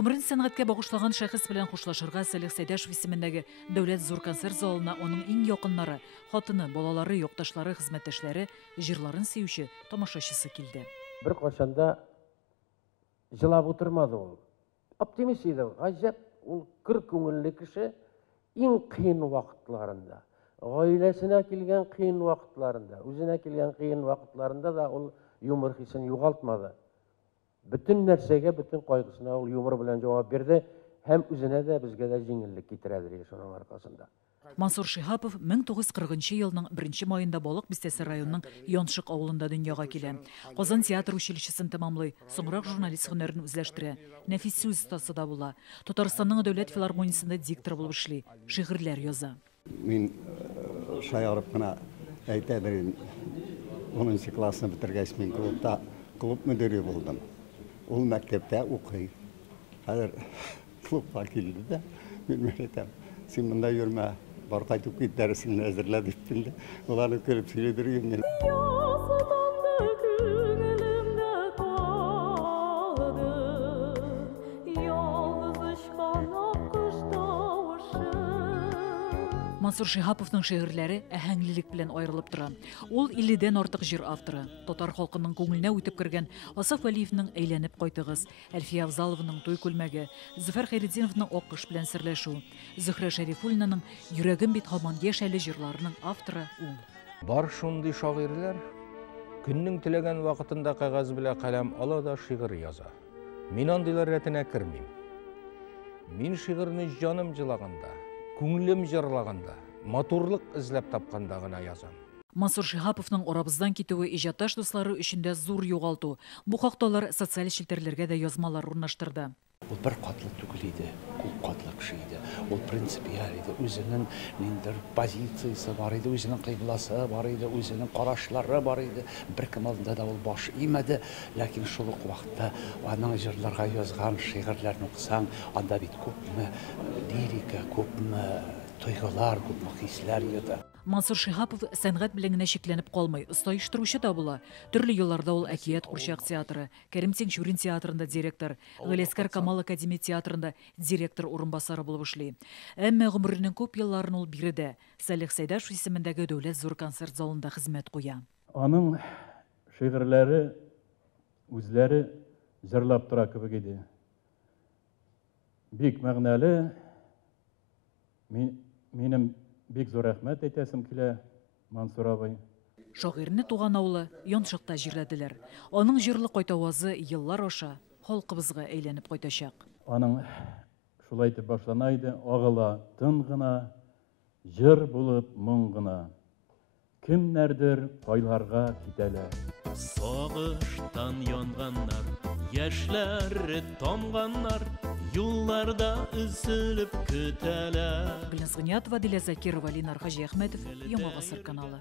Гомерен сәнгатькә багышлаган шәхес белән хушлашырга Салих Сәйдәшев исемендәге Дәүләт зур концерт залына оның иң якыннары, хатыны, балалары, якташлары, хезмәттәшләре, җырларын сөюче тамашачысы килде. Bir кашанда жылап утырмады ул. Оптимист иде. Гаҗәп, ул кыр күңелле кеше иң кыен вакытларында, гаиләсенә килгән кыен вакытларында, үзенә килгән кыен вакытларында да ул юмор хисен югалтмады. Bütün нәрсәгә, bütün кайгысына ул юмор белән җавап бирде, һәм үзенә дә безгә дә җиңеллек китерәдер шуның аркасында. Мансур Шихапов 1940 елның 1 майында Балык бистәсе районының Яншык авылында дөньяга килә. Казан театр училищесын тәмамлый, соңрак журналист һөнәрен үзләштерә. Нәфис сүз остасы да була. Татарстанның Дәүләт филармониясендә диктор булып эшли, шигырьләр яза. Мин шаярып кына әйтәдер, 10 классны бетергәч мин клуб мөдире булдым. Ул мәктәптә укый. Хәзер клубка килде дә, мин әйтәм, син монда йөрмә, бар кайтып кит, дәресеңне әзерлә дип инде. Уларны күреп сөйләдер идем. Мансур Шихаповның шигырьләре әһәңлелек белән аерылып тора. Ул 50дән артык җыр авторы. Татар халкының күңеленә үтеп кергән Асаф Вәлиевнең Әйләнеп кайтыгыз, Әлфия Авзалованың Туй күлмәге, Зөфәр Хәйретдиновның Ак кош белән серләшү, Зөһрә Шәрифуллинаның Йөрәгем бит һаман яшь әле җырларының авторы ул. Бар шундый шагыйрьләр көннең теләгән вакытында кагаз белән каләм ала да шигырь яза. Мин андыйлар рәтенә кермим. Мин шигырьне җаным җылаганда, күңелем җырлаганда, матурлык эзләп тапканда гына язам. Мансур Шихаповның арабыздан китүе иҗатташ дуслары өчен дә зур югалту. Бу хакта алар социаль челтәрләргә дә язмалар урнаштырды. Ул бер катлы түгел иде, күп катлы кеше иде. Ул принципиаль иде, үзенең ниндер позициясе бар иде, үзенең кыйбласы бар иде, үзенең карашлары бар иде. Беркем алдында да ул баш имәде, ләкин шул ук вакытта аның җырларга язган шигырьләрне укысаң, анда бит күпме лирика, күпме тойгылар, күпме хисләр иде. Мансур Шихапов сәнгать белән генә шикләнеп калмый, оста оештыручы да була. Төрле елларда ул Әкият Курчак театры, Кәрим Тинчурин театрында директор, Галискар Камал Академия театрында директор урынбасары булып эшли. Әмма гомеренең күп елларын ул биредә, Салих Сәйдәшев исемендәге Дәүләт зур концерт залында хезмәт куя. Аның шигырьләре үзләре җырлап тора кебек иде. Бик мәгънәле. Минем бик зур рәхмәт әйтәсем килә, Мансур абый. Шагыйрьне туган авылы Яншыкта җирләделәр. Аның җырлы кайтавазы еллар аша халкыбызга әйләнеп кайтачак. Аның шулай итеп башлана иде, агыла тын гына, җыр булып моң гына. Кемнәрдер пайларга китәләр. Сагыштан янганнар, яшьләре тамганнар, юлларда üzülüp көтәләр. Гөлназ Гыниятова, Дилә Закирова, Ленар Хаҗиәхмәтов, Яңа гасыр каналы.